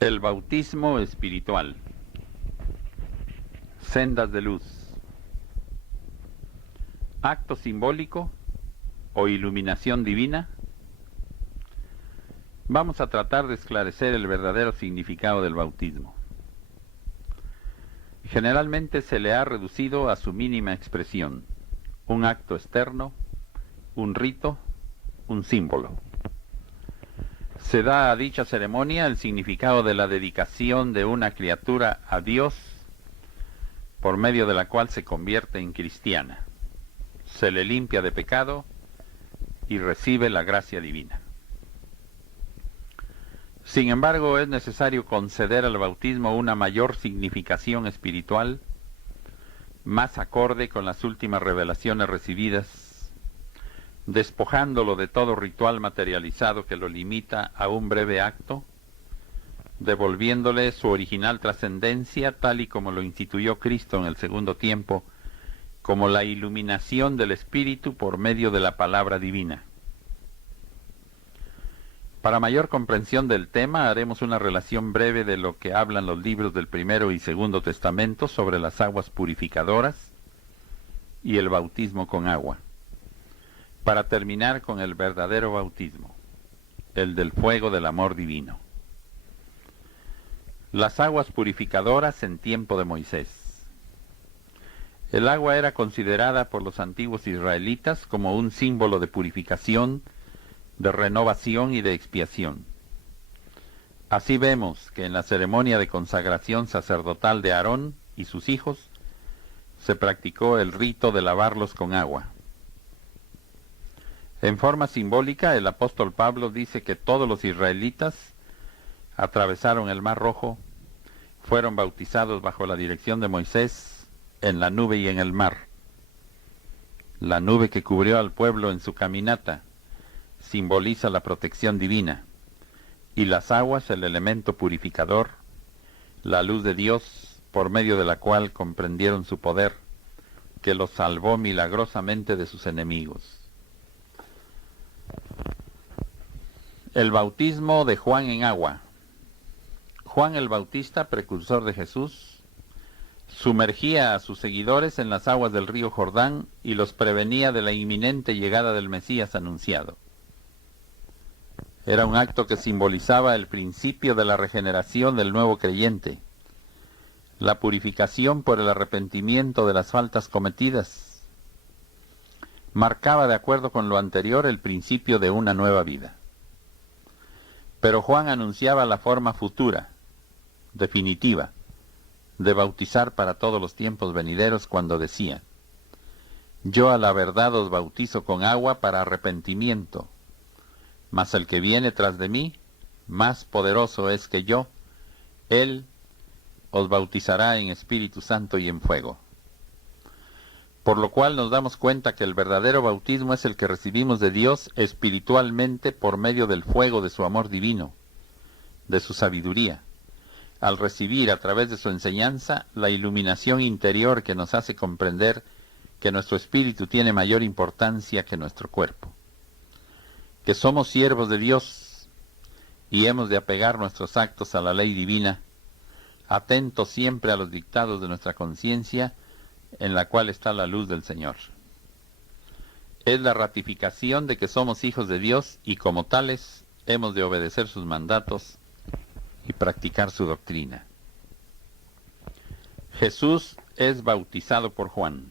El bautismo espiritual. Sendas de luz. Acto simbólico o iluminación divina. Vamos a tratar de esclarecer el verdadero significado del bautismo. Generalmente se le ha reducido a su mínima expresión: un acto externo, un rito, un símbolo. Se da a dicha ceremonia el significado de la dedicación de una criatura a Dios, por medio de la cual se convierte en cristiana. Se le limpia de pecado y recibe la gracia divina. Sin embargo, es necesario conceder al bautismo una mayor significación espiritual, más acorde con las últimas revelaciones recibidas, despojándolo de todo ritual materializado que lo limita a un breve acto, devolviéndole su original trascendencia tal y como lo instituyó Cristo en el segundo tiempo, como la iluminación del Espíritu por medio de la palabra divina. Para mayor comprensión del tema, haremos una relación breve de lo que hablan los libros del Primero y Segundo Testamento sobre las aguas purificadoras y el bautismo con agua, para terminar con el verdadero bautismo, el del fuego del amor divino. Las aguas purificadoras en tiempo de Moisés. El agua era considerada por los antiguos israelitas como un símbolo de purificación, de renovación y de expiación. Así vemos que en la ceremonia de consagración sacerdotal de Aarón y sus hijos se practicó el rito de lavarlos con agua. En forma simbólica, el apóstol Pablo dice que todos los israelitas atravesaron el Mar Rojo, fueron bautizados bajo la dirección de Moisés en la nube y en el mar. La nube que cubrió al pueblo en su caminata simboliza la protección divina, y las aguas el elemento purificador, la luz de Dios por medio de la cual comprendieron su poder, que los salvó milagrosamente de sus enemigos. El bautismo de Juan en agua. Juan el Bautista, precursor de Jesús, sumergía a sus seguidores en las aguas del río Jordán y los prevenía de la inminente llegada del Mesías anunciado. Era un acto que simbolizaba el principio de la regeneración del nuevo creyente, la purificación por el arrepentimiento de las faltas cometidas. Marcaba, de acuerdo con lo anterior, el principio de una nueva vida. Pero Juan anunciaba la forma futura, definitiva, de bautizar para todos los tiempos venideros cuando decía: yo a la verdad os bautizo con agua para arrepentimiento, mas el que viene tras de mí, más poderoso es que yo, él os bautizará en Espíritu Santo y en fuego. Por lo cual nos damos cuenta que el verdadero bautismo es el que recibimos de Dios espiritualmente por medio del fuego de su amor divino, de su sabiduría, al recibir a través de su enseñanza la iluminación interior que nos hace comprender que nuestro espíritu tiene mayor importancia que nuestro cuerpo, que somos siervos de Dios y hemos de apegar nuestros actos a la ley divina, atentos siempre a los dictados de nuestra conciencia, en la cual está la luz del Señor. Es la ratificación de que somos hijos de Dios y como tales hemos de obedecer sus mandatos y practicar su doctrina. Jesús es bautizado por Juan.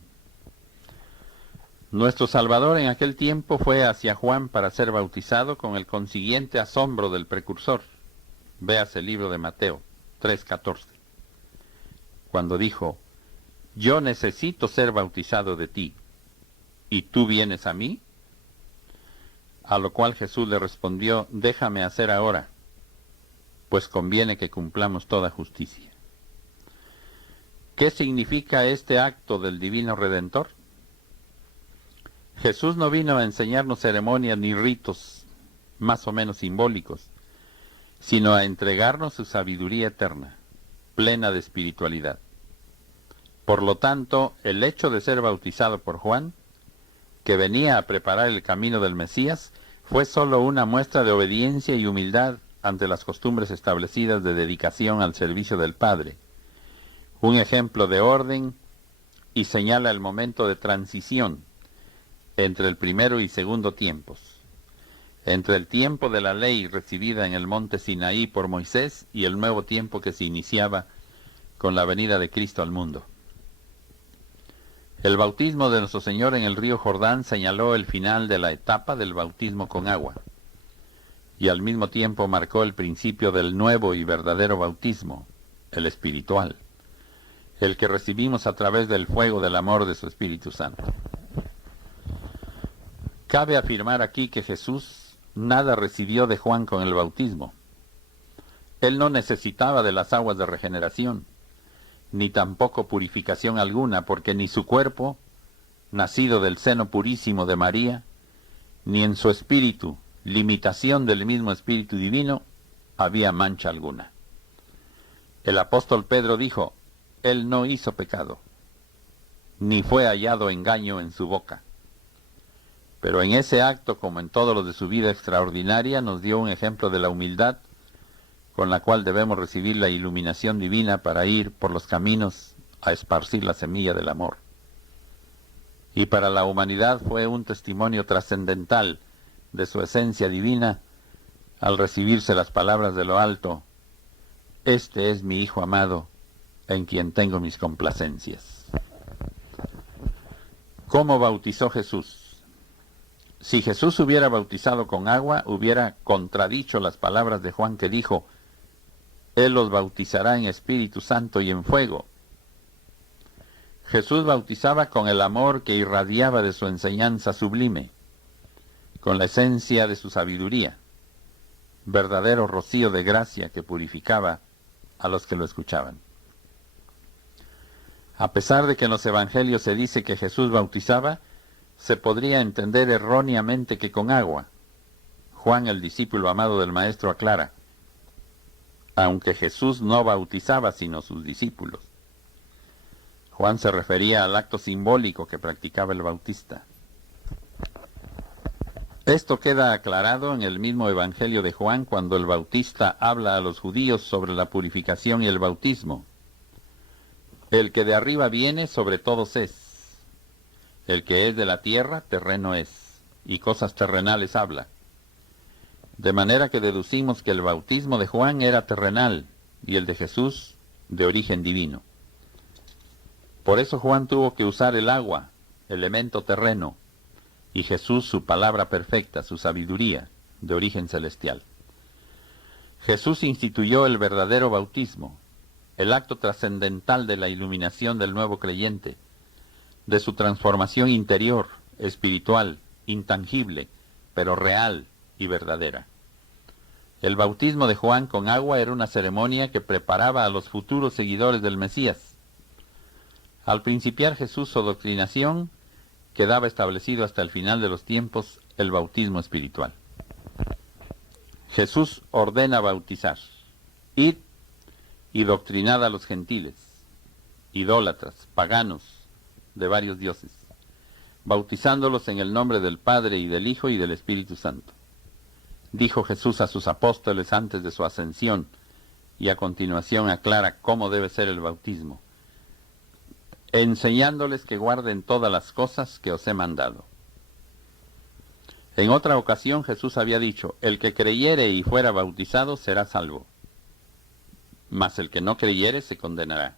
Nuestro Salvador en aquel tiempo fue hacia Juan para ser bautizado, con el consiguiente asombro del precursor. Véase el libro de Mateo 3:14. Cuando dijo: yo necesito ser bautizado de ti, ¿y tú vienes a mí? A lo cual Jesús le respondió: déjame hacer ahora, pues conviene que cumplamos toda justicia. ¿Qué significa este acto del Divino Redentor? Jesús no vino a enseñarnos ceremonias ni ritos más o menos simbólicos, sino a entregarnos su sabiduría eterna, plena de espiritualidad. Por lo tanto, el hecho de ser bautizado por Juan, que venía a preparar el camino del Mesías, fue solo una muestra de obediencia y humildad ante las costumbres establecidas de dedicación al servicio del Padre, un ejemplo de orden, y señala el momento de transición entre el primero y segundo tiempos, entre el tiempo de la ley recibida en el monte Sinaí por Moisés y el nuevo tiempo que se iniciaba con la venida de Cristo al mundo. El bautismo de nuestro Señor en el río Jordán señaló el final de la etapa del bautismo con agua, y al mismo tiempo marcó el principio del nuevo y verdadero bautismo, el espiritual, el que recibimos a través del fuego del amor de su Espíritu Santo. Cabe afirmar aquí que Jesús nada recibió de Juan con el bautismo. Él no necesitaba de las aguas de regeneración, ni tampoco purificación alguna, porque ni su cuerpo, nacido del seno purísimo de María, ni en su espíritu, limitación del mismo Espíritu Divino, había mancha alguna. El apóstol Pedro dijo: Él no hizo pecado, ni fue hallado engaño en su boca. Pero en ese acto, como en todos los de su vida extraordinaria, nos dio un ejemplo de la humildad con la cual debemos recibir la iluminación divina para ir por los caminos a esparcir la semilla del amor. Y para la humanidad fue un testimonio trascendental de su esencia divina al recibirse las palabras de lo alto: Este es mi Hijo amado, en quien tengo mis complacencias. ¿Cómo bautizó Jesús? Si Jesús hubiera bautizado con agua, hubiera contradicho las palabras de Juan que dijo: Él los bautizará en Espíritu Santo y en fuego. Jesús bautizaba con el amor que irradiaba de su enseñanza sublime, con la esencia de su sabiduría, verdadero rocío de gracia que purificaba a los que lo escuchaban. A pesar de que en los evangelios se dice que Jesús bautizaba, se podría entender erróneamente que con agua. Juan, el discípulo amado del Maestro, aclara: aunque Jesús no bautizaba sino sus discípulos. Juan se refería al acto simbólico que practicaba el bautista. Esto queda aclarado en el mismo Evangelio de Juan cuando el bautista habla a los judíos sobre la purificación y el bautismo. El que de arriba viene sobre todos es. El que es de la tierra, terreno es, y cosas terrenales habla. De manera que deducimos que el bautismo de Juan era terrenal y el de Jesús de origen divino. Por eso Juan tuvo que usar el agua, elemento terreno, y Jesús su palabra perfecta, su sabiduría, de origen celestial. Jesús instituyó el verdadero bautismo, el acto trascendental de la iluminación del nuevo creyente, de su transformación interior, espiritual, intangible, pero real y verdadera. El bautismo de Juan con agua era una ceremonia que preparaba a los futuros seguidores del Mesías. Al principiar Jesús su doctrinación, quedaba establecido hasta el final de los tiempos el bautismo espiritual. Jesús ordena bautizar: id y doctrinad a los gentiles, idólatras, paganos, de varios dioses, bautizándolos en el nombre del Padre y del Hijo y del Espíritu Santo. Dijo Jesús a sus apóstoles antes de su ascensión, y a continuación aclara cómo debe ser el bautismo: enseñándoles que guarden todas las cosas que os he mandado. En otra ocasión Jesús había dicho: el que creyere y fuera bautizado será salvo, mas el que no creyere se condenará.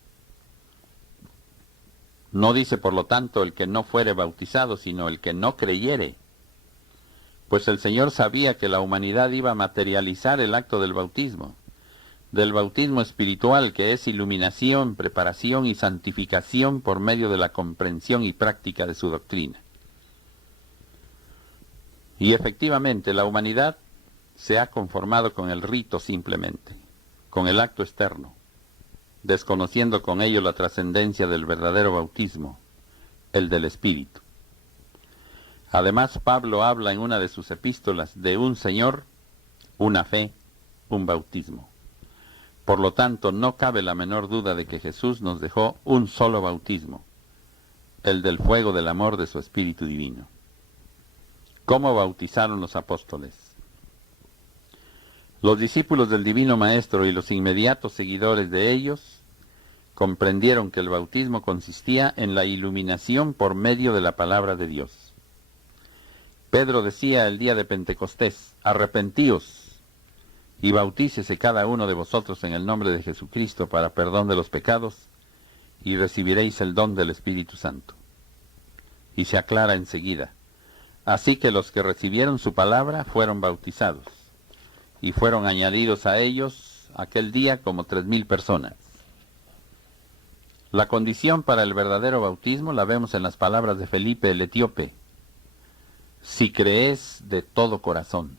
No dice, por lo tanto, el que no fuere bautizado, sino el que no creyere, pues el Señor sabía que la humanidad iba a materializar el acto del bautismo espiritual, que es iluminación, preparación y santificación por medio de la comprensión y práctica de su doctrina. Y efectivamente, la humanidad se ha conformado con el rito simplemente, con el acto externo, desconociendo con ello la trascendencia del verdadero bautismo, el del Espíritu. Además, Pablo habla en una de sus epístolas de un Señor, una fe, un bautismo. Por lo tanto, no cabe la menor duda de que Jesús nos dejó un solo bautismo, el del fuego del amor de su Espíritu Divino. ¿Cómo bautizaron los apóstoles? Los discípulos del Divino Maestro y los inmediatos seguidores de ellos comprendieron que el bautismo consistía en la iluminación por medio de la palabra de Dios. Pedro decía el día de Pentecostés: arrepentíos y bautícese cada uno de vosotros en el nombre de Jesucristo para perdón de los pecados, y recibiréis el don del Espíritu Santo. Y se aclara enseguida: así que los que recibieron su palabra fueron bautizados, y fueron añadidos a ellos aquel día como 3,000 personas. La condición para el verdadero bautismo la vemos en las palabras de Felipe el etíope: si crees de todo corazón.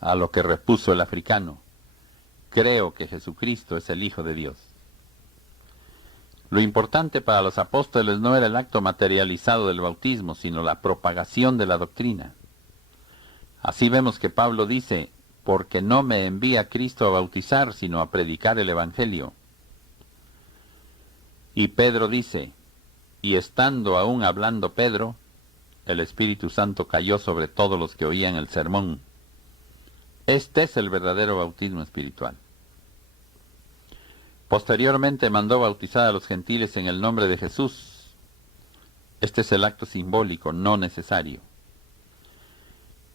A lo que repuso el africano: creo que Jesucristo es el Hijo de Dios. Lo importante para los apóstoles no era el acto materializado del bautismo, sino la propagación de la doctrina. Así vemos que Pablo dice: porque no me envía Cristo a bautizar, sino a predicar el Evangelio. Y Pedro dice: y estando aún hablando Pedro, el Espíritu Santo cayó sobre todos los que oían el sermón. Este es el verdadero bautismo espiritual. Posteriormente mandó bautizar a los gentiles en el nombre de Jesús. Este es el acto simbólico, no necesario.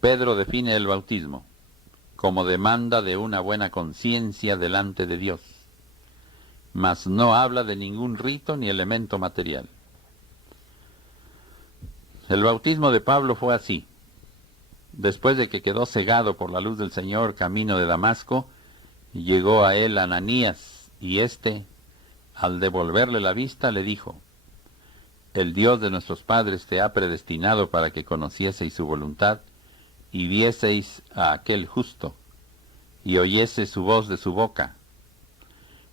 Pedro define el bautismo como demanda de una buena conciencia delante de Dios, mas no habla de ningún rito ni elemento material. El bautismo de Pablo fue así. Después de que quedó cegado por la luz del Señor camino de Damasco, llegó a él Ananías, y éste, al devolverle la vista, le dijo: el Dios de nuestros padres te ha predestinado para que conocieseis su voluntad, y vieseis a aquel justo, y oyeseis su voz de su boca,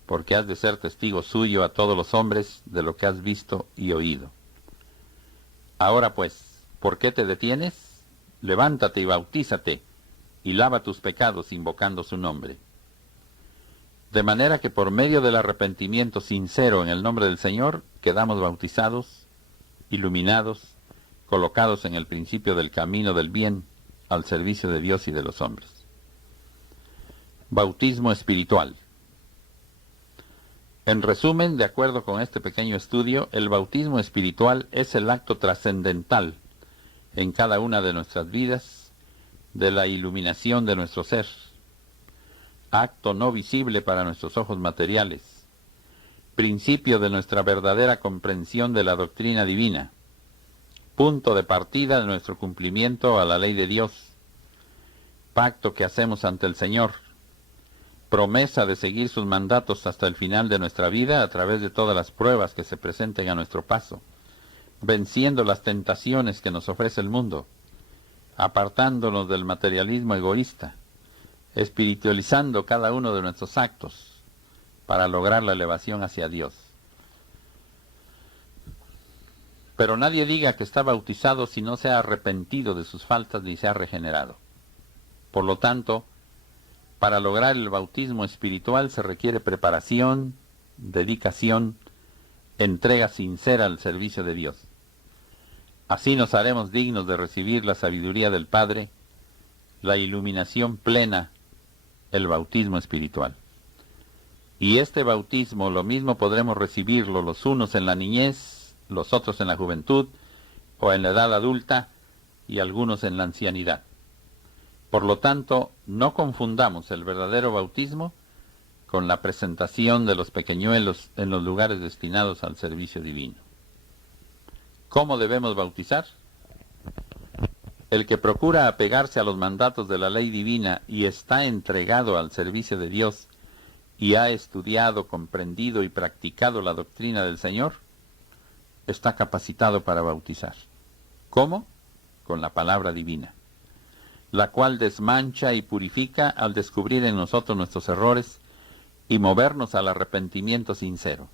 porque has de ser testigo suyo a todos los hombres de lo que has visto y oído. Ahora pues, ¿por qué te detienes? Levántate y bautízate, y lava tus pecados invocando su nombre. De manera que por medio del arrepentimiento sincero en el nombre del Señor, quedamos bautizados, iluminados, colocados en el principio del camino del bien, al servicio de Dios y de los hombres. Bautismo espiritual. En resumen, de acuerdo con este pequeño estudio, el bautismo espiritual es el acto trascendental en cada una de nuestras vidas de la iluminación de nuestro ser, acto no visible para nuestros ojos materiales, principio de nuestra verdadera comprensión de la doctrina divina, punto de partida de nuestro cumplimiento a la ley de Dios, pacto que hacemos ante el Señor, promesa de seguir sus mandatos hasta el final de nuestra vida a través de todas las pruebas que se presenten a nuestro paso, venciendo las tentaciones que nos ofrece el mundo, apartándonos del materialismo egoísta, espiritualizando cada uno de nuestros actos para lograr la elevación hacia Dios. Pero nadie diga que está bautizado si no se ha arrepentido de sus faltas ni se ha regenerado. Por lo tanto, para lograr el bautismo espiritual se requiere preparación, dedicación, entrega sincera al servicio de Dios. Así nos haremos dignos de recibir la sabiduría del Padre, la iluminación plena, el bautismo espiritual. Y este bautismo lo mismo podremos recibirlo los unos en la niñez, los otros en la juventud, o en la edad adulta, y algunos en la ancianidad. Por lo tanto, no confundamos el verdadero bautismo con la presentación de los pequeñuelos en los lugares destinados al servicio divino. ¿Cómo debemos bautizar? El que procura apegarse a los mandatos de la ley divina y está entregado al servicio de Dios y ha estudiado, comprendido y practicado la doctrina del Señor, está capacitado para bautizar. ¿Cómo? Con la palabra divina, la cual desmancha y purifica al descubrir en nosotros nuestros errores y movernos al arrepentimiento sincero.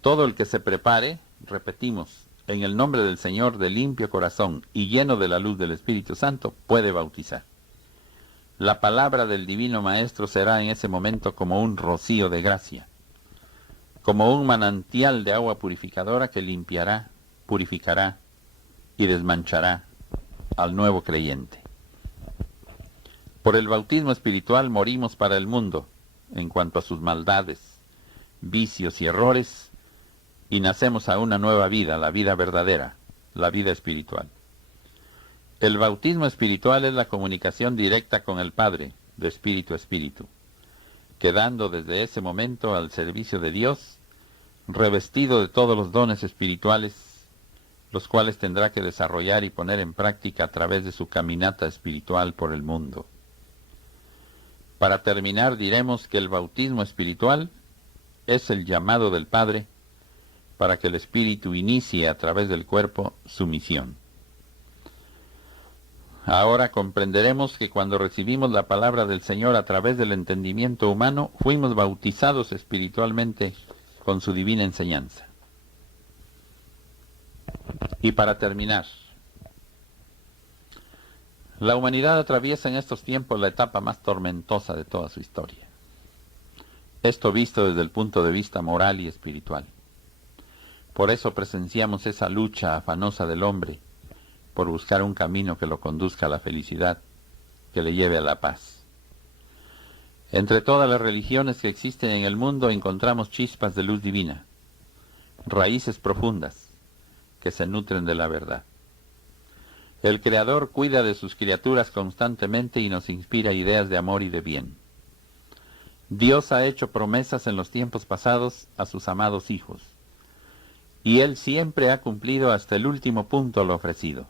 Todo el que se prepare, repetimos, en el nombre del Señor de limpio corazón y lleno de la luz del Espíritu Santo, puede bautizar. La palabra del Divino Maestro será en ese momento como un rocío de gracia, como un manantial de agua purificadora que limpiará, purificará y desmanchará al nuevo creyente. Por el bautismo espiritual morimos para el mundo, en cuanto a sus maldades, vicios y errores, y nacemos a una nueva vida, la vida verdadera, la vida espiritual. El bautismo espiritual es la comunicación directa con el Padre, de espíritu a espíritu, quedando desde ese momento al servicio de Dios, revestido de todos los dones espirituales, los cuales tendrá que desarrollar y poner en práctica a través de su caminata espiritual por el mundo. Para terminar, diremos que el bautismo espiritual es el llamado del Padre para que el Espíritu inicie a través del cuerpo su misión. Ahora comprenderemos que cuando recibimos la palabra del Señor a través del entendimiento humano, fuimos bautizados espiritualmente con su divina enseñanza. Y para terminar, la humanidad atraviesa en estos tiempos la etapa más tormentosa de toda su historia. Esto visto desde el punto de vista moral y espiritual. Por eso presenciamos esa lucha afanosa del hombre por buscar un camino que lo conduzca a la felicidad, que le lleve a la paz. Entre todas las religiones que existen en el mundo encontramos chispas de luz divina, raíces profundas que se nutren de la verdad. El Creador cuida de sus criaturas constantemente y nos inspira ideas de amor y de bien. Dios ha hecho promesas en los tiempos pasados a sus amados hijos, y Él siempre ha cumplido hasta el último punto lo ofrecido.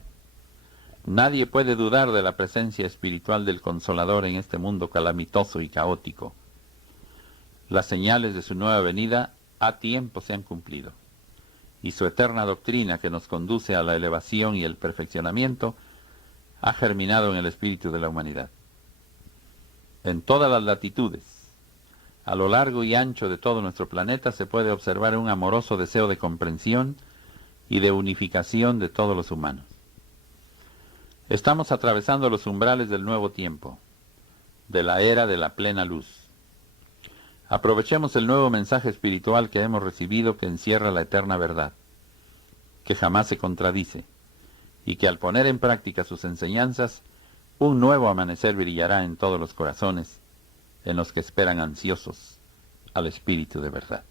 Nadie puede dudar de la presencia espiritual del Consolador en este mundo calamitoso y caótico. Las señales de su nueva venida a tiempo se han cumplido, y su eterna doctrina que nos conduce a la elevación y el perfeccionamiento ha germinado en el espíritu de la humanidad. En todas las latitudes, a lo largo y ancho de todo nuestro planeta, se puede observar un amoroso deseo de comprensión y de unificación de todos los humanos. Estamos atravesando los umbrales del nuevo tiempo, de la era de la plena luz. Aprovechemos el nuevo mensaje espiritual que hemos recibido, que encierra la eterna verdad, que jamás se contradice, y que al poner en práctica sus enseñanzas, un nuevo amanecer brillará en todos los corazones, en los que esperan ansiosos al Espíritu de verdad.